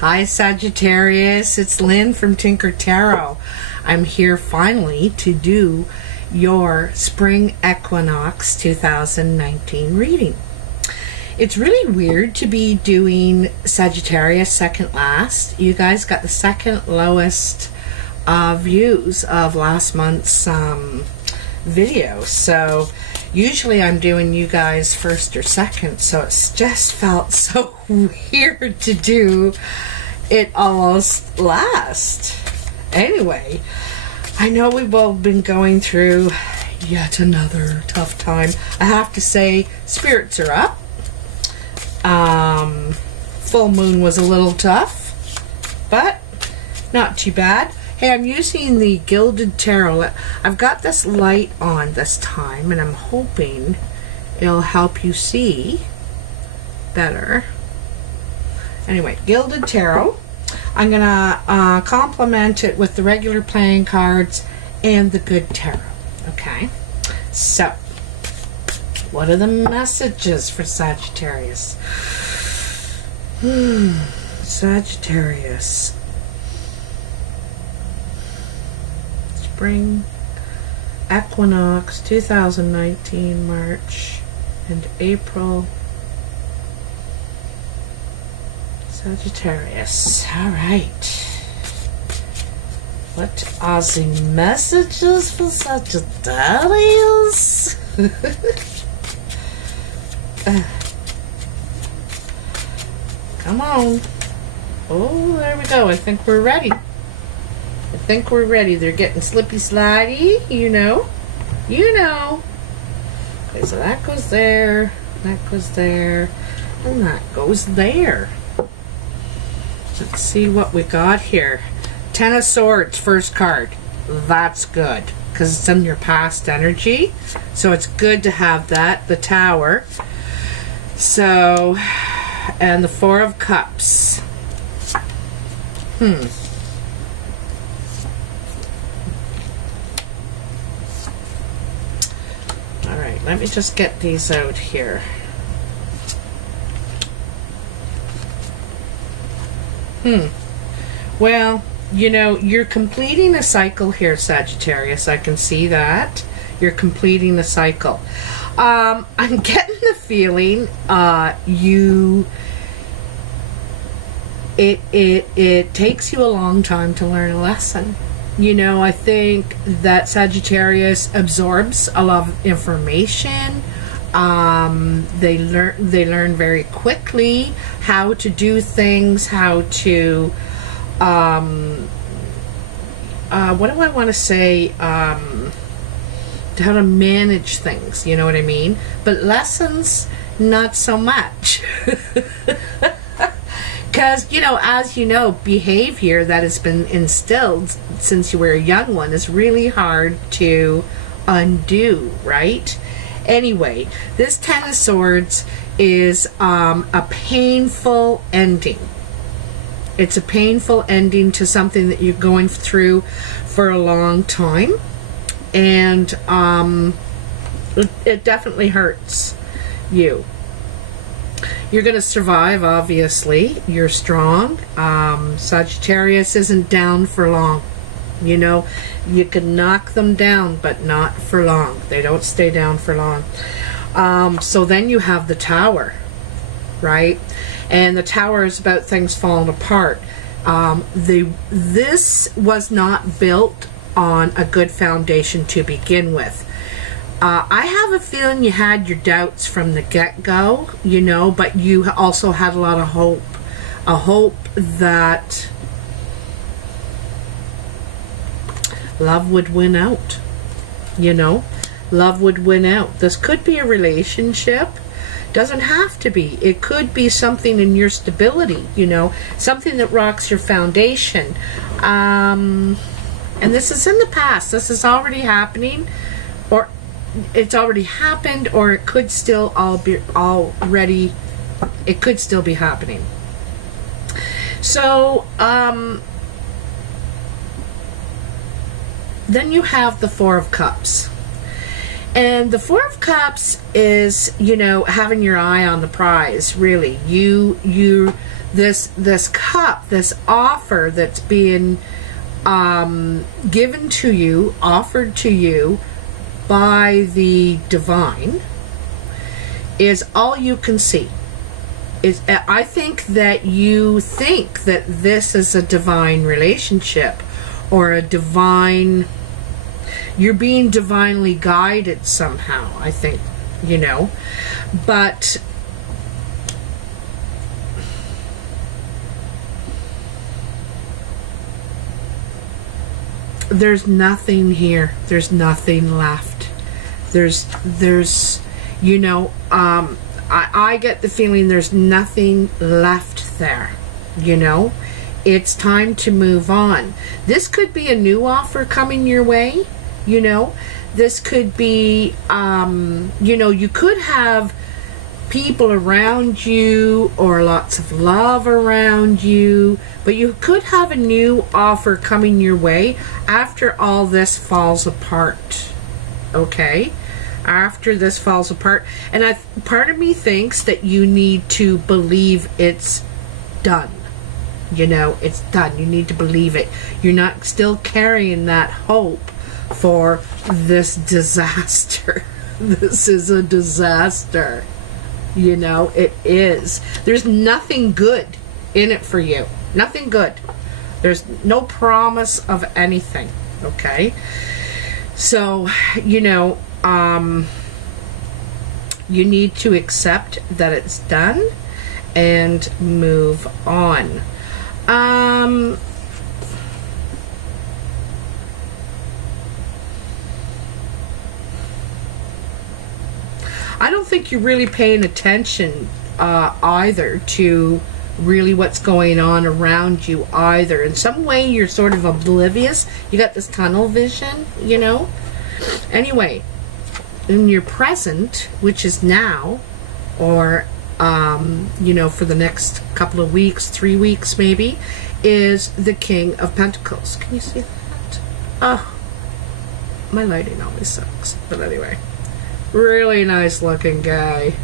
Hi Sagittarius, it's Lynn from Tinker Tarot. I'm here finally to do your Spring Equinox 2019 reading. It's really weird to be doing Sagittarius second last. You guys got the second lowest views of last month's video. So usually I'm doing you guys first or second, so it's just felt so weird to do it almost last. Anyway, I know we've all been going through yet another tough time. I have to say, spirits are up. Full moon was a little tough, but not too bad. Hey, I'm using the Gilded Tarot. I've got this light on this time, and I'm hoping it'll help you see better. Anyway, Gilded Tarot. I'm going to complement it with the regular playing cards and the good tarot. Okay? So, what are the messages for Sagittarius? Sagittarius. Spring Equinox 2019, March and April. Sagittarius. Alright. What are the messages for Sagittarius? Come on. Oh, there we go. I think we're ready. I think we're ready. They're getting slippy slidey, you know. You know. Okay, so that goes there, that goes there, and that goes there. Let's see what we got here. Ten of Swords, first card. That's good, because it's in your past energy. So it's good to have that. The Tower. So, and the Four of Cups. Alright, let me just get these out here. Well, you know, you're completing a cycle here, Sagittarius. I can see that. You're completing a cycle. I'm getting the feeling it takes you a long time to learn a lesson. You know, I think that Sagittarius absorbs a lot of information. They learn very quickly how to do things, how to what do I want to say, how to manage things, you know what I mean? But lessons, not so much. Because, you know, as you know, behavior that has been instilled since you were a young one is really hard to undo, right? Anyway, this Ten of Swords is a painful ending. It's a painful ending to something that you're going through for a long time. And it definitely hurts you. You're going to survive, obviously. You're strong. Sagittarius isn't down for long. You know, you can knock them down, but not for long. They don't stay down for long. So then you have the Tower, right? And the Tower is about things falling apart. This was not built on a good foundation to begin with. I have a feeling you had your doubts from the get-go, you know, but you also had a lot of hope. A hope that love would win out, you know. Love would win out. This could be a relationship. Doesn't have to be. It could be something in your stability, you know, something that rocks your foundation. And this is in the past. This is already happening, or it's already happened, or it could still it could still be happening. So, then you have the Four of Cups. And the Four of Cups is, you know, having your eye on the prize, really. This cup, this offer that's being given to you, offered to you by the divine, is all you can see. I think that you think that this is a divine relationship, or a divine, you're being divinely guided somehow, I think, you know. But there's nothing here. There's nothing left. There's you know, I get the feeling there's nothing left there, you know. It's time to move on. This could be a new offer coming your way, you know. This could be, you know, you could have people around you or lots of love around you, but you could have a new offer coming your way after all this falls apart, okay? After this falls apart. And part of me thinks that you need to believe it's done. You know, it's done. You need to believe it. You're not still carrying that hope for this disaster. This is a disaster. You know, it is. There's nothing good in it for you. Nothing good. There's no promise of anything. Okay? So, you know, you need to accept that it's done and move on. I don't think you're really paying attention either to really what's going on around you either. In some way you're sort of oblivious. You got this tunnel vision, you know. Anyway, in your present, which is now, or you know, for the next couple of weeks, 3 weeks maybe, is the King of Pentacles. Can you see that? Oh, my lighting always sucks. But anyway, really nice looking guy.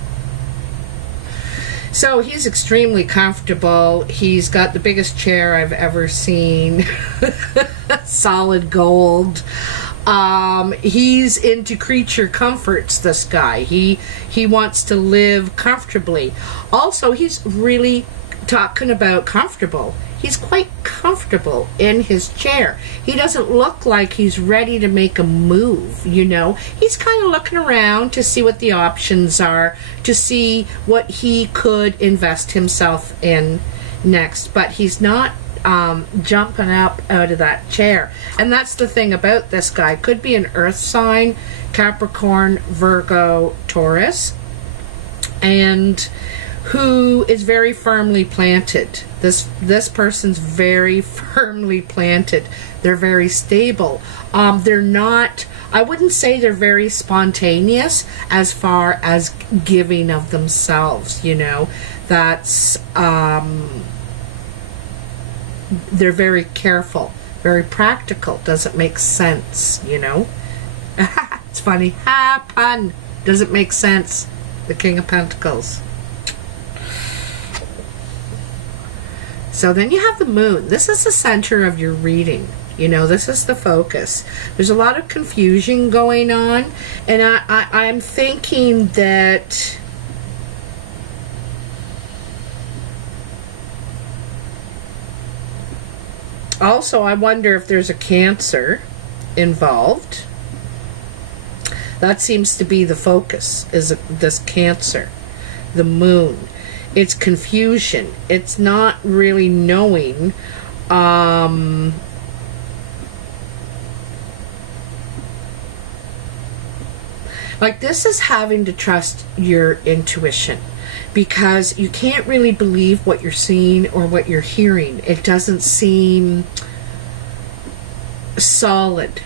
So he's extremely comfortable. He's got the biggest chair I've ever seen. Solid gold. He's into creature comforts, this guy. He wants to live comfortably. Also, he's really talking about comfortable. He's quite comfortable in his chair. He doesn't look like he's ready to make a move, you know. He's kind of looking around to see what the options are, to see what he could invest himself in next. But he's not jumping up out of that chair. And that's the thing about this guy. Could be an earth sign, Capricorn, Virgo, Taurus, and who is very firmly planted. This person's very firmly planted. They're very stable. They're not, I wouldn't say they're very spontaneous as far as giving of themselves, you know. That's they're very careful, very practical. Doesn't make sense, you know. It's funny. Pun. Doesn't make sense. The King of Pentacles. So then you have the Moon. This is the center of your reading. You know, this is the focus. There's a lot of confusion going on. And I'm thinking that also, I wonder if there's a Cancer involved. That seems to be the focus, is this Cancer, the Moon. It's confusion. It's not really knowing. Like, this is having to trust your intuition, because you can't really believe what you're seeing or what you're hearing. It doesn't seem solid.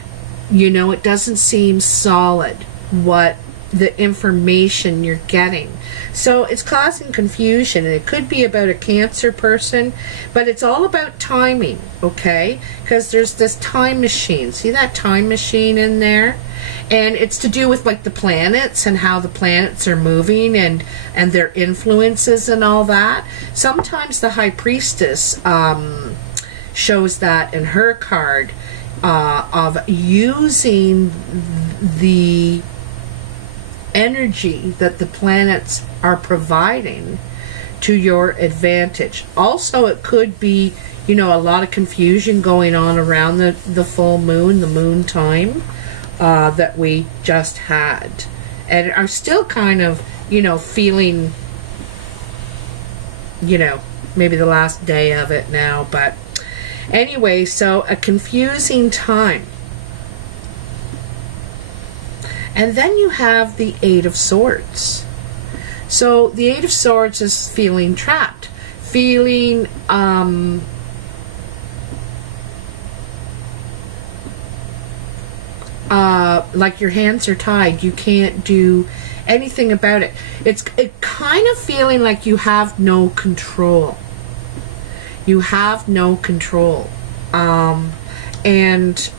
You know, it doesn't seem solid what the information you're getting. So it's causing confusion, and it could be about a Cancer person, but it's all about timing, okay? Because there's this time machine. See that time machine in there? And it's to do with like the planets and how the planets are moving and their influences and all that. Sometimes the High Priestess shows that in her card, of using the energy that the planets are providing to your advantage. Also, it could be, you know, a lot of confusion going on around the full moon, the moon time that we just had, and are still kind of, you know, feeling, you know, maybe the last day of it now. But anyway, so a confusing time. And then you have the Eight of Swords. So the Eight of Swords is feeling trapped, feeling like your hands are tied. You can't do anything about it. It's kind of feeling like you have no control. You have no control. And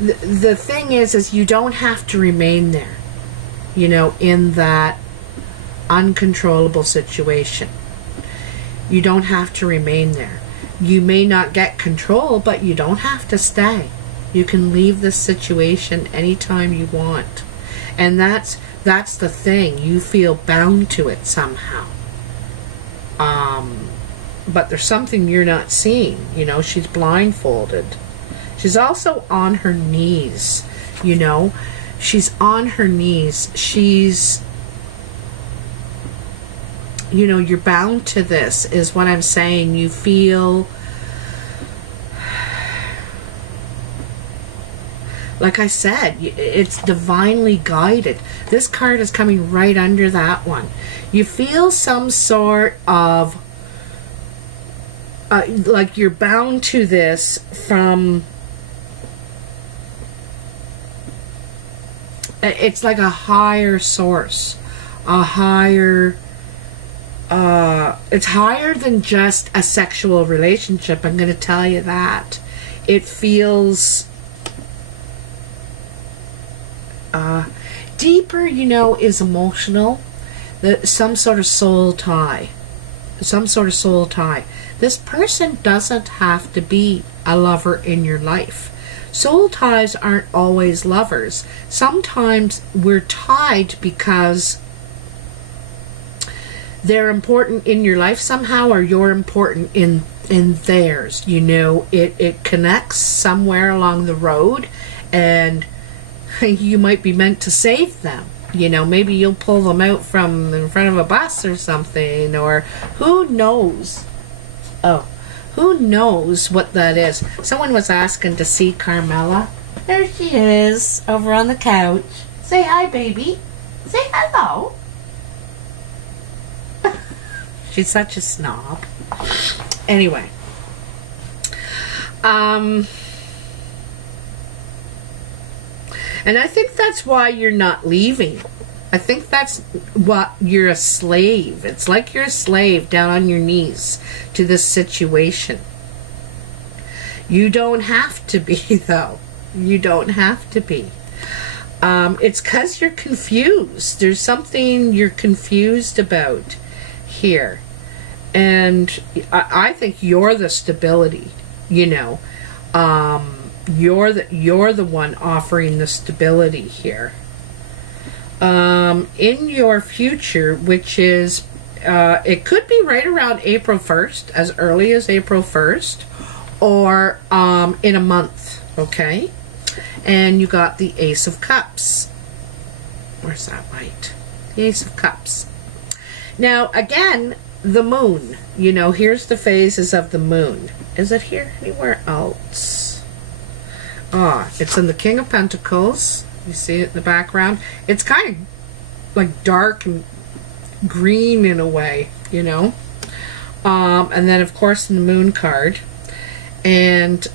the thing is you don't have to remain there, you know, in that uncontrollable situation. You don't have to remain there. You may not get control, but you don't have to stay. You can leave this situation anytime you want. And that's the thing. You feel bound to it somehow. But there's something you're not seeing. You know, she's blindfolded. She's also on her knees, you know. She's on her knees. She's, you know, you're bound to this, is what I'm saying. You feel, like I said, it's divinely guided. This card is coming right under that one. You feel some sort of, like you're bound to this from, it's like a higher source, a higher, it's higher than just a sexual relationship, I'm going to tell you that. It feels deeper, you know, is emotional, some sort of soul tie, some sort of soul tie. This person doesn't have to be a lover in your life. Soul ties aren't always lovers. Sometimes we're tied because they're important in your life somehow, or you're important in theirs. You know, it connects somewhere along the road, and you might be meant to save them. You know, maybe you'll pull them out from in front of a bus or something, or who knows. Oh, who knows what that is? Someone was asking to see Carmela. There she is, over on the couch. Say hi, baby. Say hello. She's such a snob. Anyway. And I think that's why you're not leaving. I think that's what, you're a slave. It's like you're a slave down on your knees to this situation. You don't have to be, though. You don't have to be. It's because you're confused. There's something you're confused about here. And I think you're the stability, you know. You're the one offering the stability here. In your future, which is, it could be right around April 1st, as early as April 1st, or in a month, okay? And you got the Ace of Cups. Where's that light? The Ace of Cups. Now, again, the moon. You know, here's the phases of the moon. Is it here anywhere else? Ah, it's in the King of Pentacles. You see it in the background. It's kind of like dark and green in a way, you know. And then, of course, in the moon card. And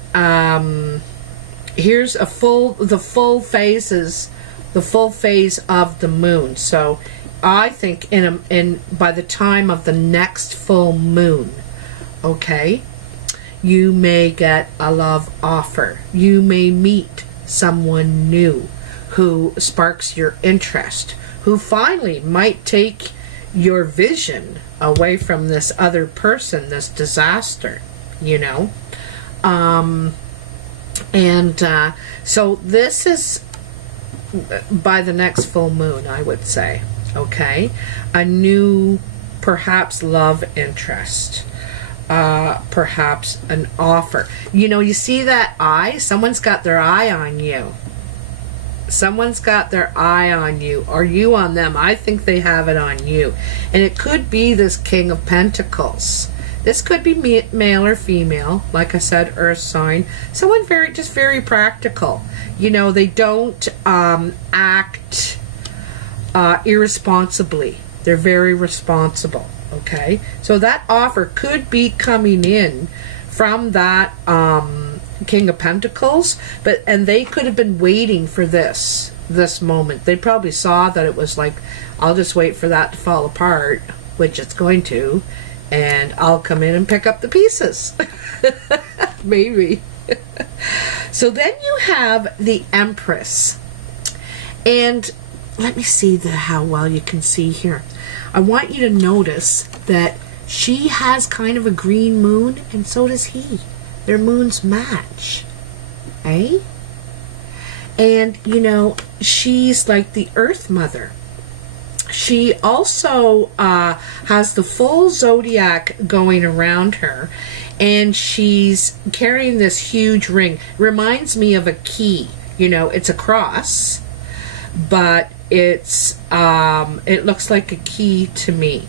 here's the full phases the full phase of the moon. So I think by the time of the next full moon, okay, you may get a love offer. You may meet someone new who sparks your interest, who finally might take your vision away from this other person, this disaster, you know. So this is by the next full moon, I would say, okay, a new, perhaps, love interest, perhaps an offer. You know, you see that eye? Someone's got their eye on you. Someone's got their eye on you, or you on them. I think they have it on you. And it could be this King of Pentacles. This could be male or female, like I said, earth sign. Someone just very practical. You know, they don't act irresponsibly. They're very responsible, okay? So that offer could be coming in from that King of Pentacles, and they could have been waiting for this moment. They probably saw that it was like, I'll just wait for that to fall apart, which it's going to, and I'll come in and pick up the pieces. Maybe. So then you have the Empress, and let me see how well you can see here. I want you to notice that she has kind of a green moon, and so does he. Their moons match, eh? And, you know, she's like the Earth Mother. She also has the full zodiac going around her, and she's carrying this huge ring. Reminds me of a key. You know, it's a cross, but it's it looks like a key to me.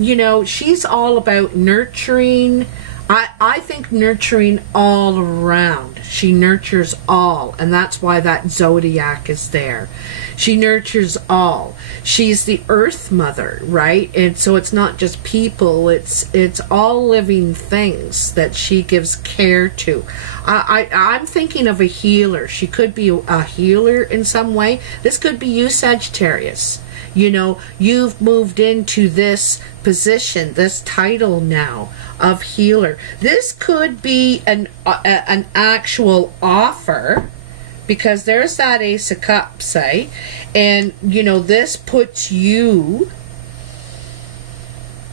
You know, she's all about nurturing. I think nurturing all around. She nurtures all, and that's why that zodiac is there. She nurtures all. She's the Earth Mother, right? And so it's not just people, it's all living things that she gives care to. I'm thinking of a healer. She could be a healer in some way. This could be you, Sagittarius. You know, you've moved into this position, this title now of healer. This could be an actual offer, because there's that Ace of Cups, eh? And, you know, this puts you...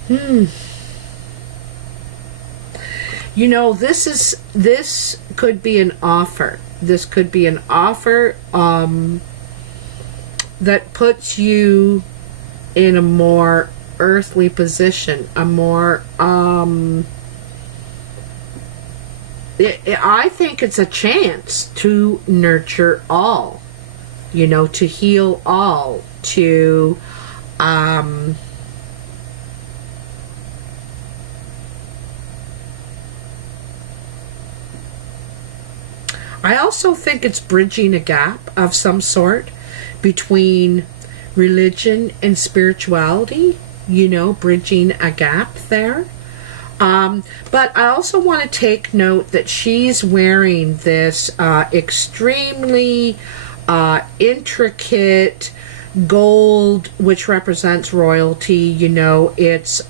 You know, this could be an offer. This could be an offer that puts you in a more earthly position, a more I think it's a chance to nurture all, you know, to heal all, to I also think it's bridging a gap of some sort between religion and spirituality, you know, bridging a gap there. But I also want to take note that she's wearing this extremely intricate gold, which represents royalty. You know, it's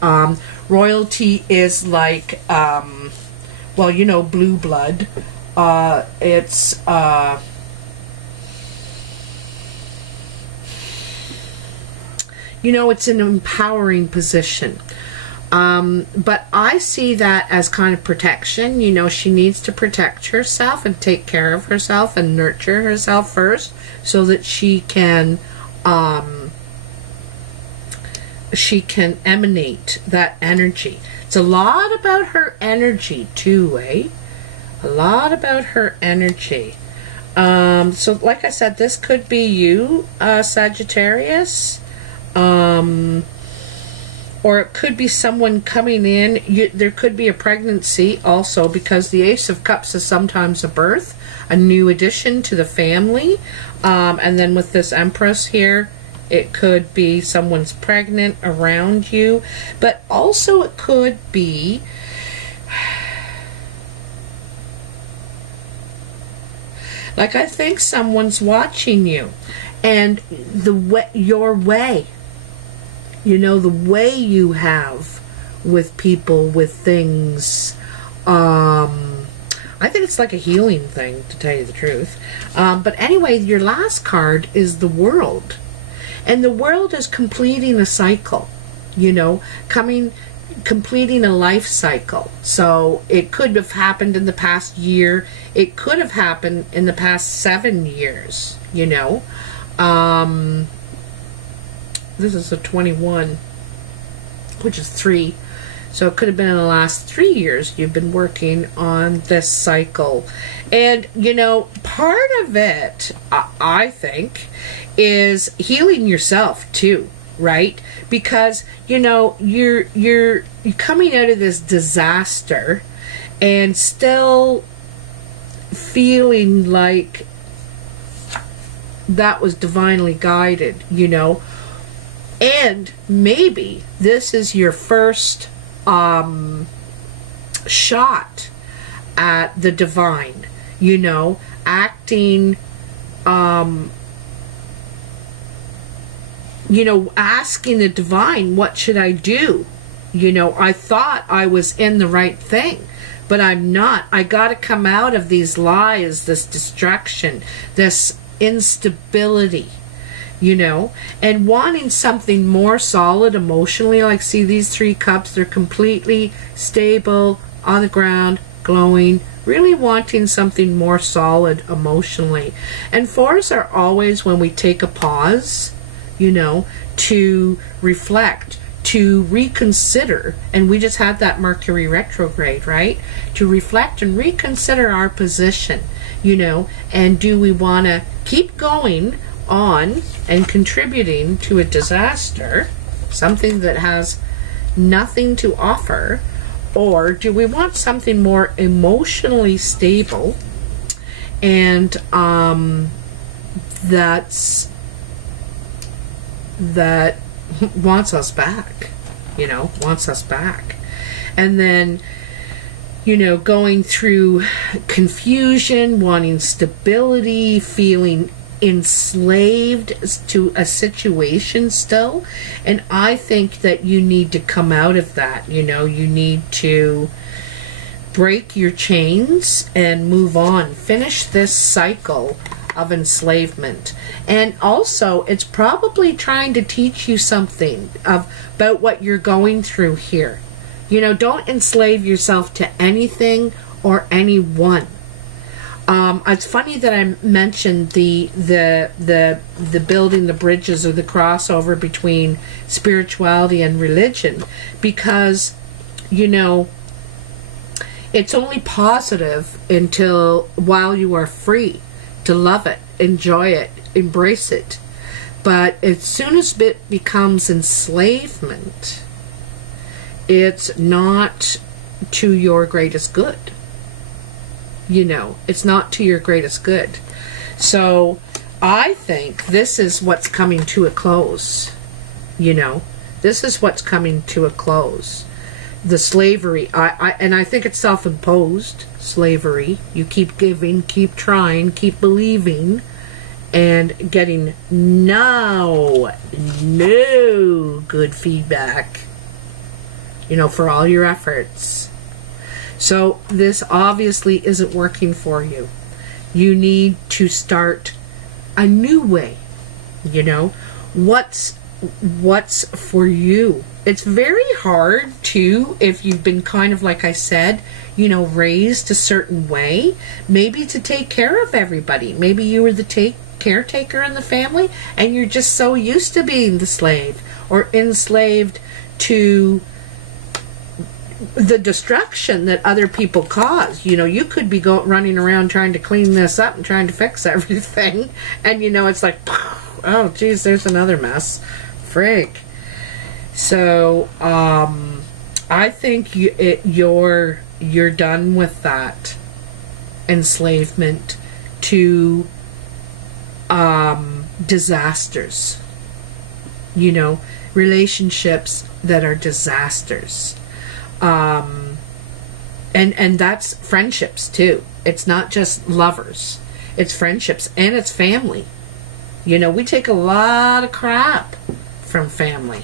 royalty is like, well, you know, blue blood. It's you know, it's an empowering position. But I see that as kind of protection. You know, she needs to protect herself and take care of herself and nurture herself first, so that she can emanate that energy. It's a lot about her energy too, eh? A lot about her energy. So like I said, this could be you, Sagittarius. Or it could be someone coming in. There could be a pregnancy also, because the Ace of Cups is sometimes a birth, a new addition to the family. And then with this Empress here, it could be someone's pregnant around you. But also it could be Like, I think someone's watching you, and your way, you know, the way you have with people, with things, I think it's like a healing thing, to tell you the truth. But anyway, your last card is the World. And the World is completing a cycle, you know, completing a life cycle. So it could have happened in the past year. It could have happened in the past 7 years, you know. This is a 21, which is 3. So it could have been in the last 3 years you've been working on this cycle. And, you know, part of it, I think, is healing yourself too, right? Because, you know, you're coming out of this disaster and still feeling like that was divinely guided, you know. And maybe this is your first shot at the divine, you know, acting, you know, asking the divine, what should I do? You know, I thought I was in the right thing, but I'm not. I got to come out of these lies, this distraction, this instability, you know, and wanting something more solid emotionally. Like, see, these 3 cups, they're completely stable, on the ground, glowing, really wanting something more solid emotionally. And 4s are always when we take a pause, you know, to reflect, to reconsider. And we just had that Mercury retrograde, right? To reflect and reconsider our position, you know, and do we want to keep going on and contributing to a disaster, something that has nothing to offer, or do we want something more emotionally stable and that wants us back, you know, wants us back. And then, you know, going through confusion, wanting stability, feeling enslaved to a situation still. And I think that you need to come out of that. You know, you need to break your chains and move on, finish this cycle of enslavement. And also, it's probably trying to teach you something about what you're going through here. You know, don't enslave yourself to anything or anyone. It's funny that I mentioned the building the bridges, or the crossover between spirituality and religion, because, you know, it's only positive until while you are free to love it, enjoy it, embrace it. But as soon as it becomes enslavement, it's not to your greatest good. You know, it's not to your greatest good. So I think this is what's coming to a close. You know, this is what's coming to a close. The slavery, and I think it's self-imposed slavery. You keep giving, keep trying, keep believing, and getting no good feedback, you know, for all your efforts. So this obviously isn't working for you. You need to start a new way. You know, what's for you. It's very hard to, if you've been kind of, like I said, you know, raised a certain way, maybe to take care of everybody. Maybe you were the caretaker in the family, and you're just so used to being the slave, or enslaved to the destruction that other people cause. You know, you could be running around trying to clean this up and trying to fix everything, and you know, it's like, oh geez, there's another mess. Frig. So I think you're done with that enslavement to disasters. You know, relationships that are disasters. And that's friendships too. It's not just lovers. it's friendships, and it's family. You know, we take a lot of crap from family.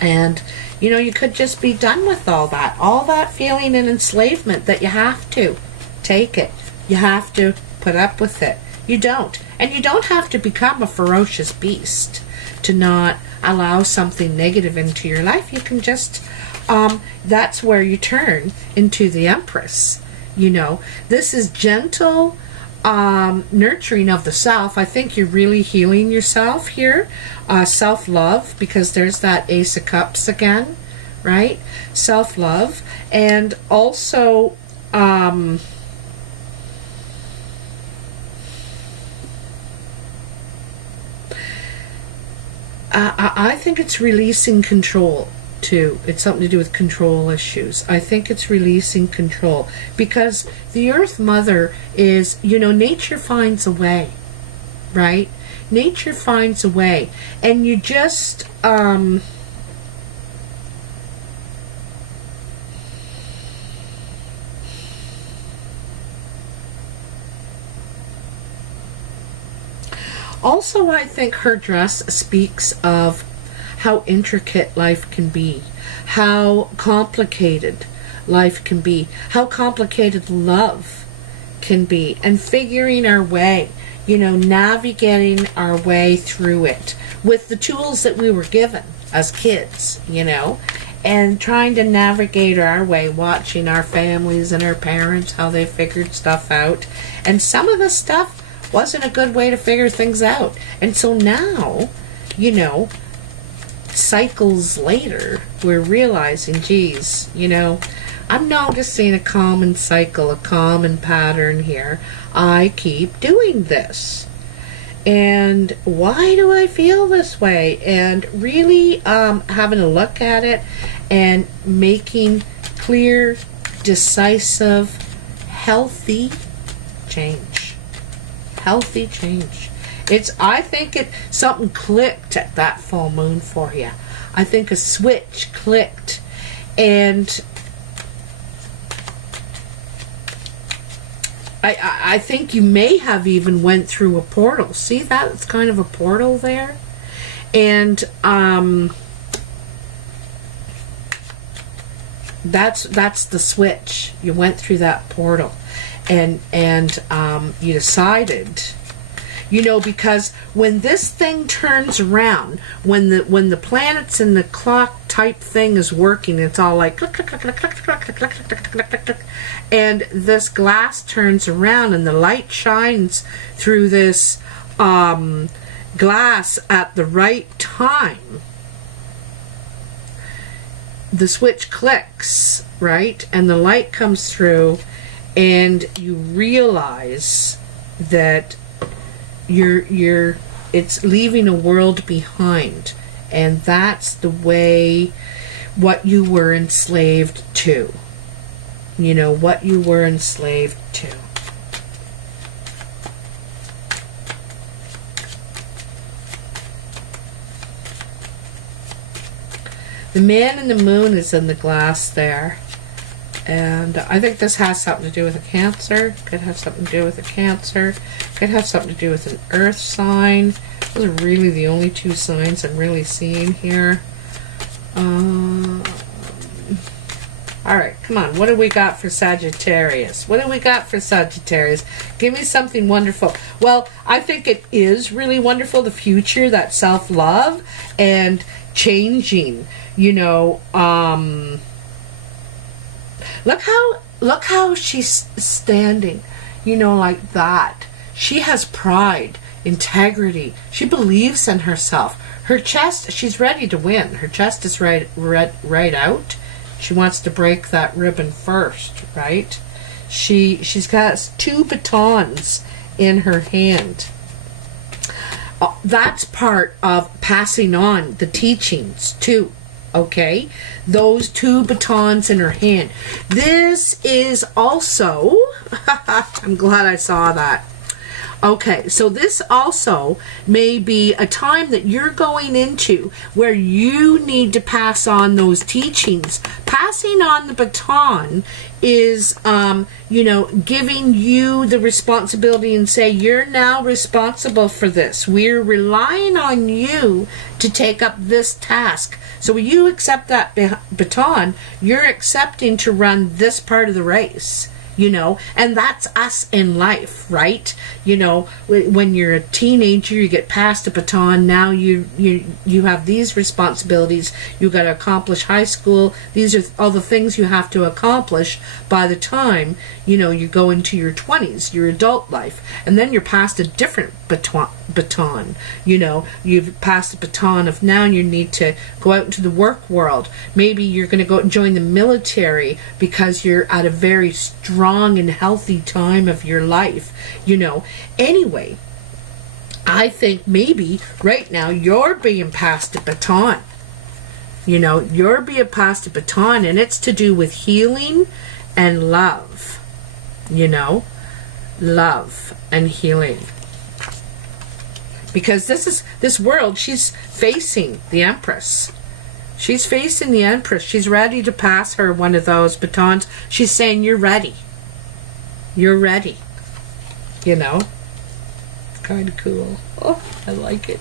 And, you know, you could just be done with all that feeling and enslavement that you have to take it. You have to put up with it. You don't. And you don't have to become a ferocious beast to not allow something negative into your life. You can just, that's where you turn into the Empress. You know, this is gentle nurturing of the self. I think you're really healing yourself here. Self-love, because there's that Ace of Cups again, right? Self-love. And also, I think it's releasing control too. It's something to do with control issues. I think it's releasing control because the Earth Mother is, you know, nature finds a way, right? Nature finds a way, and you just also, I think her dress speaks of how intricate life can be, how complicated life can be, how complicated love can be, and figuring our way, you know, navigating our way through it with the tools that we were given as kids, you know, and trying to navigate our way, watching our families and our parents, how they figured stuff out. And some of the stuff wasn't a good way to figure things out. And so now, you know, cycles later, we're realizing, geez, you know, I'm noticing a common cycle, a common pattern here. I keep doing this. And why do I feel this way? And really having a look at it and making clear, decisive, healthy change. Healthy change. I think something clicked at that full moon for you. I think a switch clicked, and I think you may have even went through a portal. See that? It's kind of a portal there, and that's the switch. You went through that portal, and you decided. You know, because when this thing turns around, when the planets and the clock type thing is working, it's all like click, click, click, click, click, click, click, click, click, click, click, click, and this glass turns around and the light shines through this glass at the right time. The switch clicks, right? And the light comes through, and you realize that it's leaving a world behind, and that's the way what you were enslaved to. You know, what you were enslaved to. The man in the moon is in the glass there. And I think this has something to do with a Cancer. Could have something to do with a Cancer. Could have something to do with an Earth sign. Those are really the only two signs I'm really seeing here. Alright, come on. What do we got for Sagittarius? What do we got for Sagittarius? Give me something wonderful. Well, I think it is really wonderful, the future, that self-love and changing, you know, Look how she's standing, you know, like that. She has pride, integrity. She believes in herself. Her chest, she's ready to win. Her chest is right out. She wants to break that ribbon first, right? She's got 2 batons in her hand. That's part of passing on the teachings too. Okay, those 2 batons in her hand. This is also, I'm glad I saw that. Okay, so this also may be a time that you're going into where you need to pass on those teachings. Passing on the baton is, you know, giving you the responsibility and say, you're now responsible for this. We're relying on you to take up this task. So when you accept that baton, you're accepting to run this part of the race. You know, and that's us in life, right? You know, when you're a teenager, you get passed a baton. Now you have these responsibilities. You've got to accomplish high school. These are all the things you have to accomplish by the time, you know, you go into your 20s, your adult life. And then you're passed a different baton. You know, you've passed a baton of now you need to go out into the work world. Maybe you're going to go and join the military because you're at a very strong and healthy time of your life, you know. Anyway, I think maybe right now you're being passed a baton. You know, you're being passed a baton, and it's to do with healing and love. You know, love and healing. Because this world, she's facing the Empress. She's facing the Empress. She's ready to pass her one of those batons. She's saying, you're ready. You're ready. You know? Kind of cool. Oh, I like it.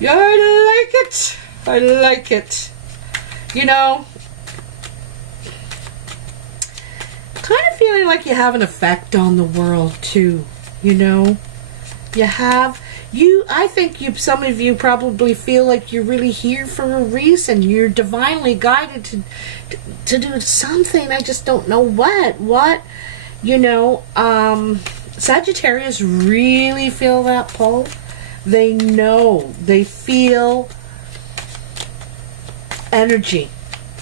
Yeah, I like it. I like it. You know, kind of feeling like you have an effect on the world too. You know? You have... I think some of you probably feel like you're really here for a reason. You're divinely guided to do something. I just don't know what. You know, Sagittarius really feel that pull. They know. They feel energy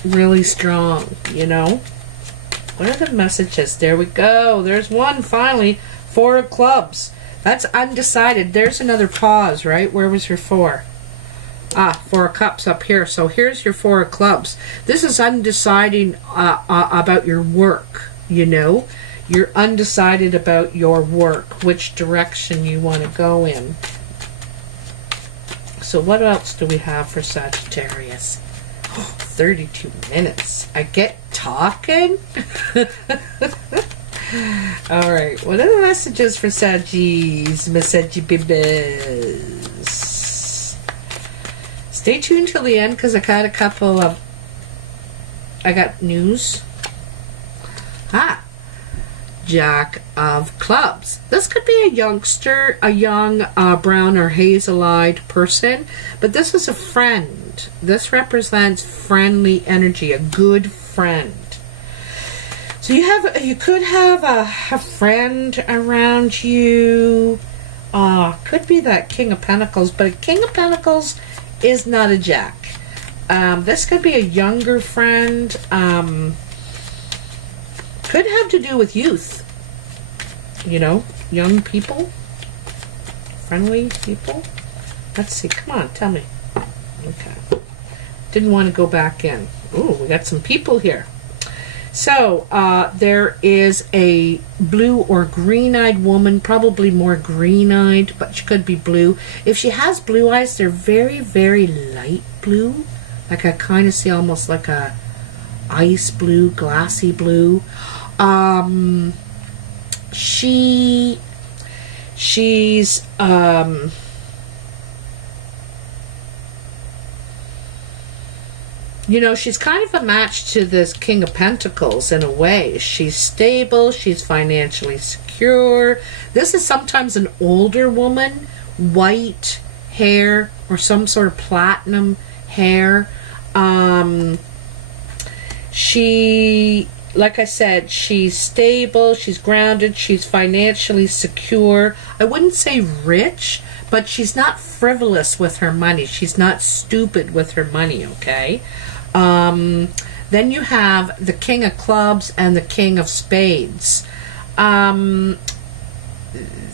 really strong, you know. What are the messages? There we go. There's one finally. 4 of clubs. That's undecided. There's another pause, right? Where was your 4? 4 of cups up here. So here's your 4 of clubs. This is undeciding about your work, you know. You're undecided about your work, which direction you want to go in. So what else do we have for Sagittarius? 32 minutes. I get talking? Alright, what are the messages for Saggies? Bibis. Stay tuned till the end because I got a couple of... I got news. Jack of clubs. This could be a youngster, a young brown or hazel-eyed person, but this is a friend. This represents friendly energy, a good friend. So you could have a friend around you. Could be that King of Pentacles, but a King of Pentacles is not a Jack. This could be a younger friend. Could have to do with youth. You know, young people. Friendly people. Let's see. Come on, tell me. Okay. Didn't want to go back in. Ooh, we got some people here. So, there is a blue or green-eyed woman, probably more green-eyed, but she could be blue. If she has blue eyes, they're very, very light blue. Like I kind of see almost like a ice blue, glassy blue. She's you know, she's kind of a match to this King of Pentacles in a way. She's stable, she's financially secure. This is sometimes an older woman, white hair or some sort of platinum hair. She, like I said, she's stable, she's grounded, she's financially secure. I wouldn't say rich, but she's not frivolous with her money. She's not stupid with her money, okay? Then you have the King of Clubs and the King of Spades.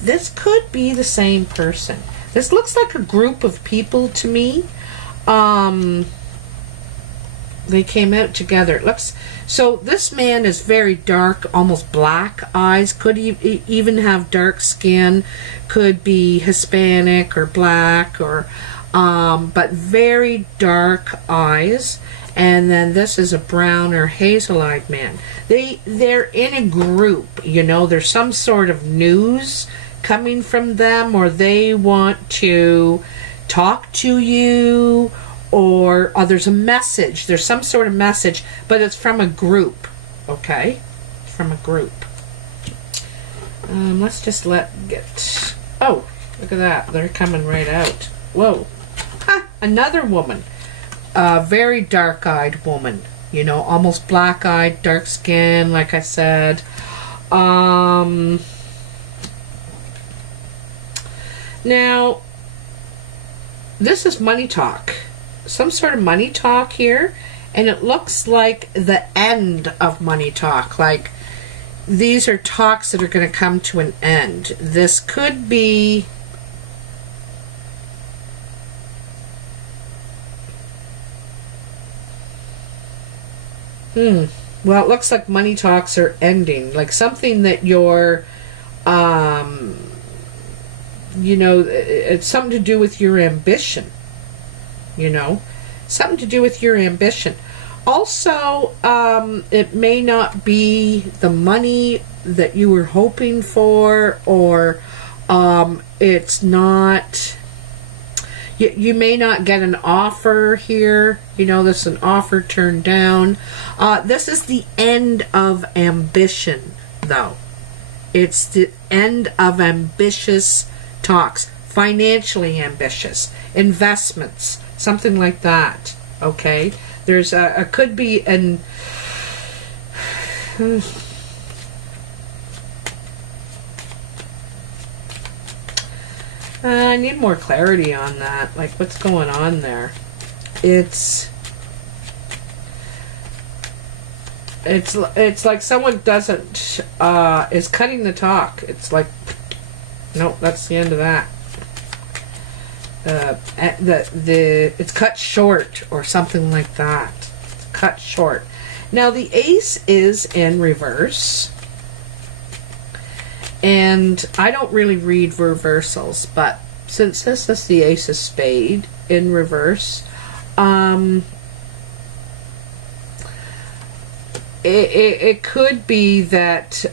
This could be the same person. This looks like a group of people to me. They came out together. It looks so. This man is very dark, almost black eyes. Could even have dark skin. Could be Hispanic or black, or but very dark eyes. And then this is a brown or hazel-eyed man. They're in a group. You know, there's some sort of news coming from them, or they want to talk to you, or there's a message. There's some sort of message, but it's from a group. Okay, from a group. Let's just get. Oh, look at that! They're coming right out. Whoa! Ha! Another woman. A very dark-eyed woman, you know, almost black-eyed, dark skin, like I said. Now, this is money talk. Some sort of money talk here, and it looks like the end of money talk. Like, these are talks that are going to come to an end. This could be... Well, it looks like money talks are ending. Like something that you're, you know, it's something to do with your ambition. You know, something to do with your ambition. Also, it may not be the money that you were hoping for, or it's not... You may not get an offer here. You know, this is an offer turned down. This is the end of ambition, though. It's the end of ambitious talks. Financially ambitious. Investments. Something like that. Okay? There's a could be an... I need more clarity on that. Like, what's going on there? It's like someone doesn't is cutting the talk. It's like, nope, that's the end of that. It's cut short or something like that. It's cut short. Now the ace is in reverse. And I don't really read reversals, but since this is the ace of spade in reverse, it could be that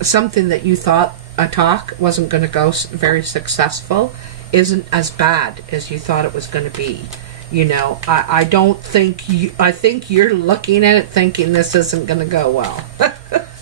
something that you thought a talk wasn't going to go very successful isn't as bad as you thought it was going to be. You know, I don't think you... I think you're looking at it thinking this isn't going to go well.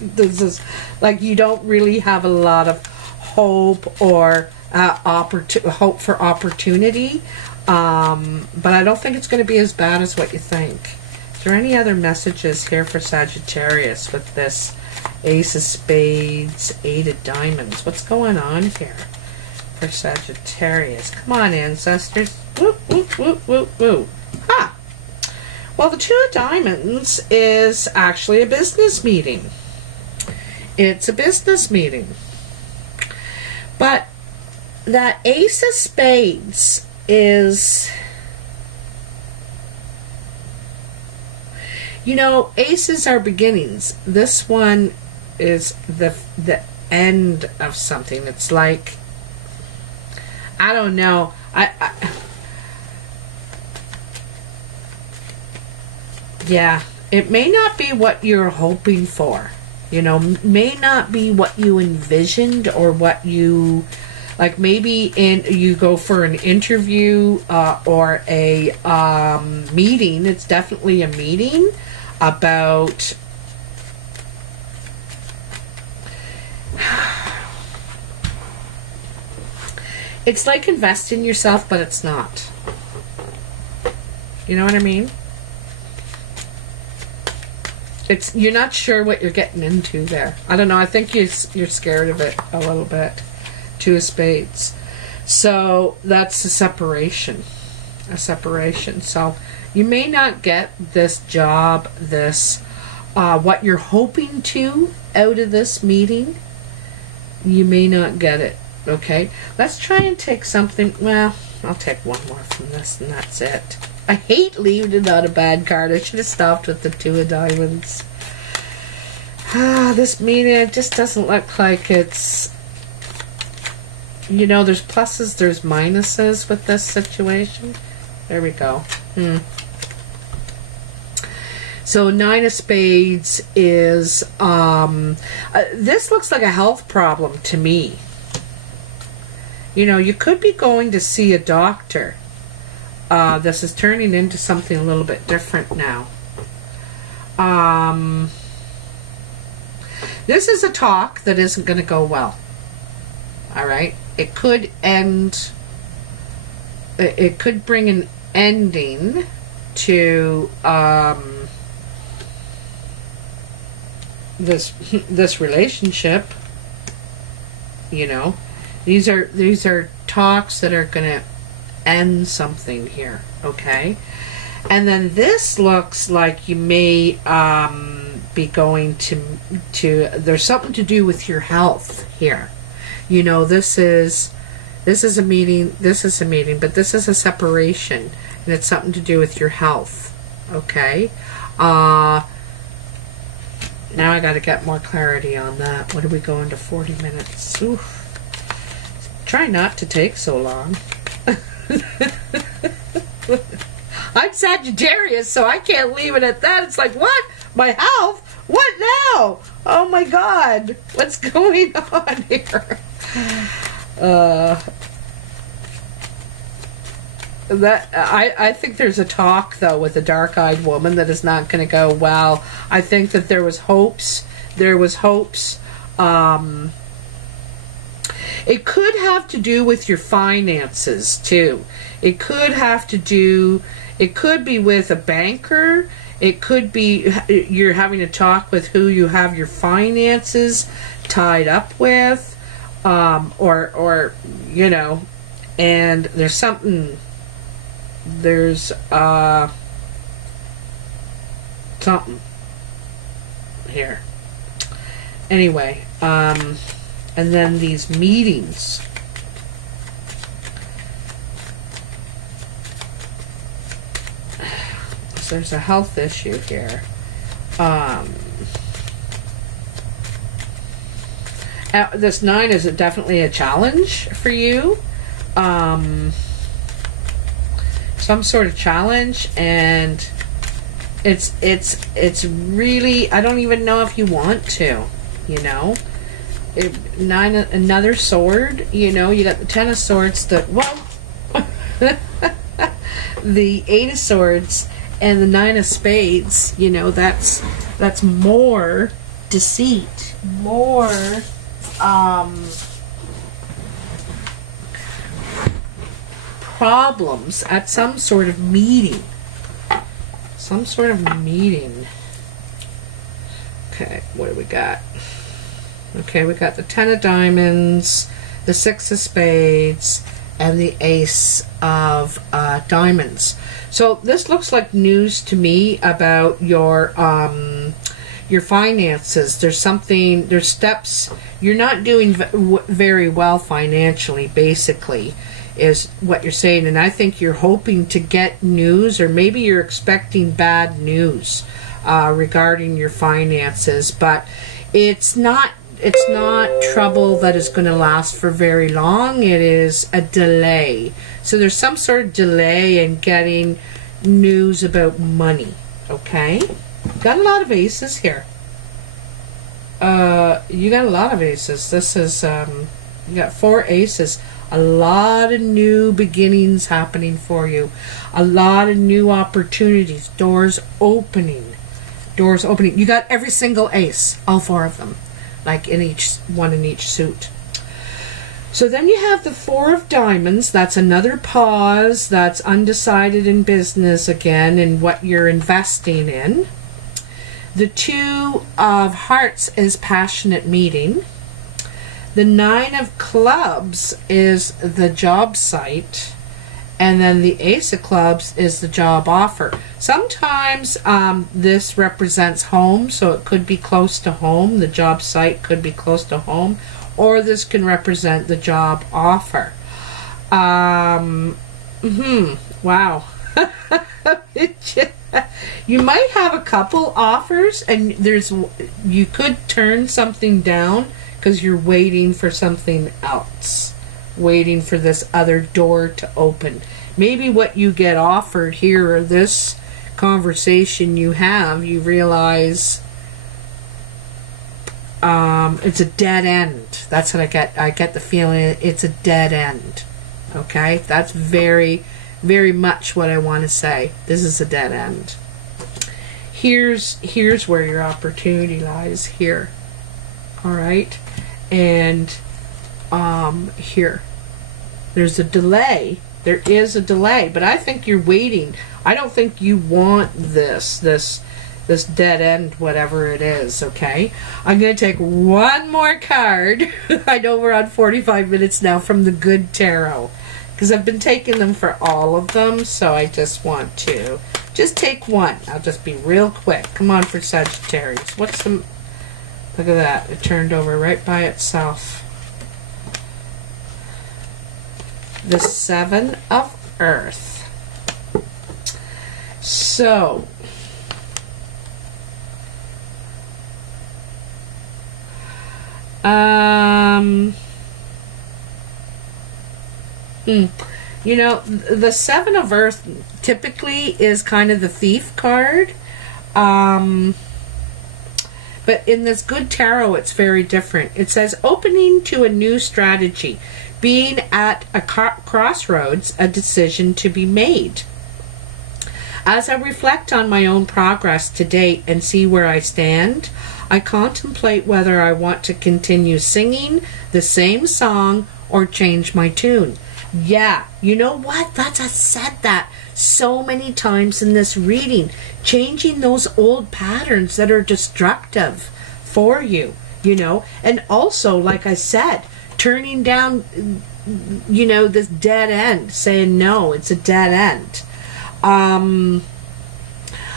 This is... Like, you don't really have a lot of hope or hope for opportunity. But I don't think it's going to be as bad as what you think. Is there any other messages here for Sagittarius with this Ace of Spades, Eight of Diamonds? What's going on here for Sagittarius? Come on, ancestors. Whoop, whoop, whoop, whoop, whoop. Ha! Well, the Two of Diamonds is actually a business meeting. It's a business meeting. But that Ace of Spades is... You know, aces are beginnings. This one is the end of something. It's like... I don't know. Yeah, it may not be what you're hoping for. You know, may not be what you envisioned or what you... Like maybe you go for an interview or a meeting. It's definitely a meeting about... It's like invest in yourself, but it's not. You know what I mean? You're not sure what you're getting into there. I don't know. I think you're scared of it a little bit. Two of Spades. So that's a separation. A separation. So you may not get this job, this what you're hoping to out of this meeting. You may not get it. Okay, let's try and take something. Well, I'll take one more from this, and that's it. I hate leaving it on a bad card. I should have stopped with the 2 of diamonds. This meeting, it just doesn't look like it's... You know, there's pluses, there's minuses with this situation. There we go. So 9 of spades is... this looks like a health problem to me. You know, you could be going to see a doctor. This is turning into something a little bit different now. This is a talk that isn't going to go well. Alright? It could end... It could bring an ending to this relationship. You know? These are talks that are going to end something here, okay? And then this looks like you may be going to there's something to do with your health here. You know, this is a meeting, but this is a separation, and it's something to do with your health, okay? Now I got to get more clarity on that. What are we going to 40 minutes? Oof. Try not to take so long. I'm Sagittarius, so I can't leave it at that. It's like, what? My health? What now? Oh my God. What's going on here? I think there's a talk, though, with a dark-eyed woman that is not going to go well. I think that there was hopes. It could have to do with your finances, too. It could be with a banker. It could be you're having to talk with who you have your finances tied up with, or you know, and there's something here. Anyway, and then these meetings. So there's a health issue here. This 9 is definitely a challenge for you. Some sort of challenge, and it's really, I don't even know if you want to, you know. 9, another sword, you know, you got the 10 of swords, the 8 of swords, and the 9 of spades. You know, that's more deceit, more problems at some sort of meeting. Okay, what do we got? Okay, we got the 10 of diamonds, the 6 of spades, and the ace of diamonds. So this looks like news to me about your finances. There's steps. You're not doing very well financially, basically, is what you're saying. And I think you're hoping to get news, or maybe you're expecting bad news regarding your finances. But it's not trouble that is going to last for very long. It is a delay. So there's some sort of delay in getting news about money. Okay? Got a lot of aces here. You got a lot of aces. This is, you got 4 aces. A lot of new beginnings happening for you. A lot of new opportunities. Doors opening. You got every single ace. All 4 of them. Like in each suit. So then you have the 4 of diamonds. That's another pause. That's undecided in business again, and what you're investing in. The 2 of hearts is passionate meeting. The 9 of clubs is the job site. And then the ace of clubs is the job offer. Sometimes this represents home, so it could be close to home. The job site could be close to home. or this can represent the job offer. Wow. You might have a couple offers, and you could turn something down because you're waiting for something else, waiting for this other door to open. Maybe what you get offered here, or this conversation you have, you realize it's a dead end. That's what I get. I get the feeling it's a dead end. Okay, that's very, very much what I want to say. This is a dead end. Here's where your opportunity lies. Here, all right, and here, there's a delay. There is a delay, but I think you're waiting. I don't think you want this dead end, whatever it is. Okay, I'm going to take one more card. I know we're on 45 minutes now from the Good Tarot, because I've been taking them for all of them, so I just want to just take one. I'll just be real quick. Come on for Sagittarius. What's the... Look at that. It turned over right by itself. The Seven of Earth. So... You know, the Seven of Earth typically is kind of the thief card. But in this Good Tarot, it's very different. It says, opening to a new strategy, being at a crossroads, a decision to be made. As I reflect on my own progress to date and see where I stand, I contemplate whether I want to continue singing the same song or change my tune. Yeah, you know what? I said that so many times in this reading. Changing those old patterns that are destructive for you, you know. And also, like I said, turning down, you know, this dead end. Saying no, it's a dead end. I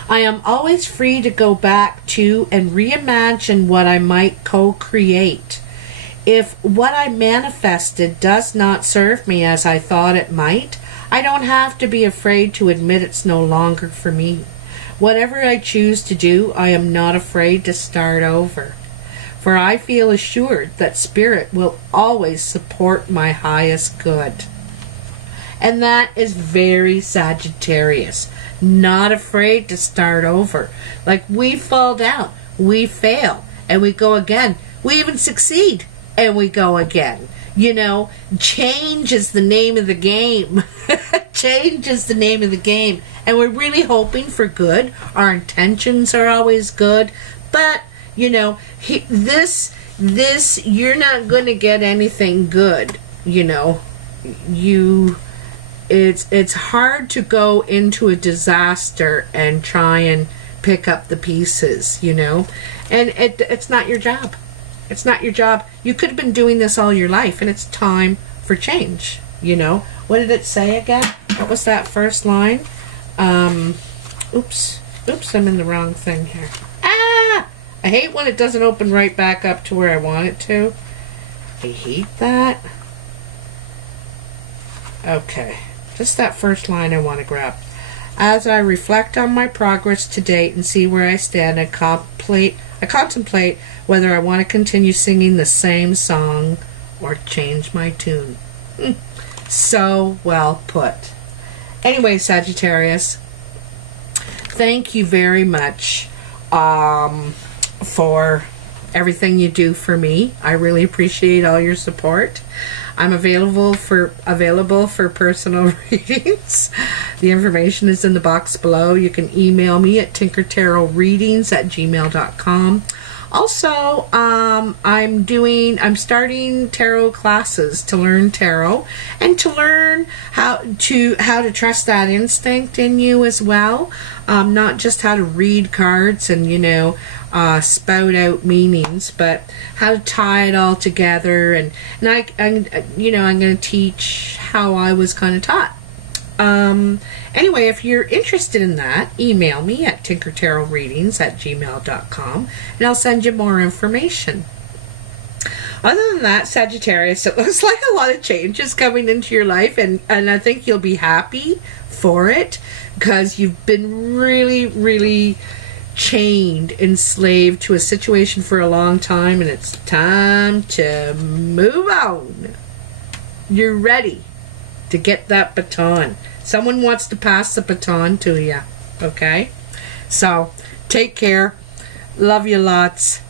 am always free to go back to and reimagine what I might co-create. If what I manifested does not serve me as I thought it might, I don't have to be afraid to admit it's no longer for me. Whatever I choose to do, I am not afraid to start over. For I feel assured that Spirit will always support my highest good. And that is very Sagittarius. Not afraid to start over. Like, we fall down, we fail, and we go again. We even succeed, and we go again. You know, change is the name of the game. Change is the name of the game. And we're really hoping for good. Our intentions are always good. But, you know, this you're not going to get anything good, you know. It's hard to go into a disaster and try and pick up the pieces, you know. And it's not your job. It's not your job. You could have been doing this all your life, and it's time for change, you know. What did it say again? What was that first line? Oops, I'm in the wrong thing here. I hate when it doesn't open right back up to where I want it to. I hate that. Okay, just that first line I want to grab. As I reflect on my progress to date and see where I stand, I contemplate whether I want to continue singing the same song or change my tune. So well put. Anyway, Sagittarius, thank you very much for everything you do for me. I really appreciate all your support. I'm available for personal readings. The information is in the box below. You can email me at tinkertarotreadings@gmail.com. Also, I'm starting tarot classes to learn tarot and to learn how to trust that instinct in you as well. Not just how to read cards and, you know, spout out meanings, but how to tie it all together. And I'm going to teach how I was kind of taught. Anyway, if you're interested in that, email me at tinkertarotreadings@gmail.com and I'll send you more information. Other than that, Sagittarius, it looks like a lot of changes coming into your life, and I think you'll be happy for it because you've been really, really chained, enslaved to a situation for a long time, and it's time to move on. You're ready to get that baton. Someone wants to pass the baton to you, okay? So, take care. Love you lots.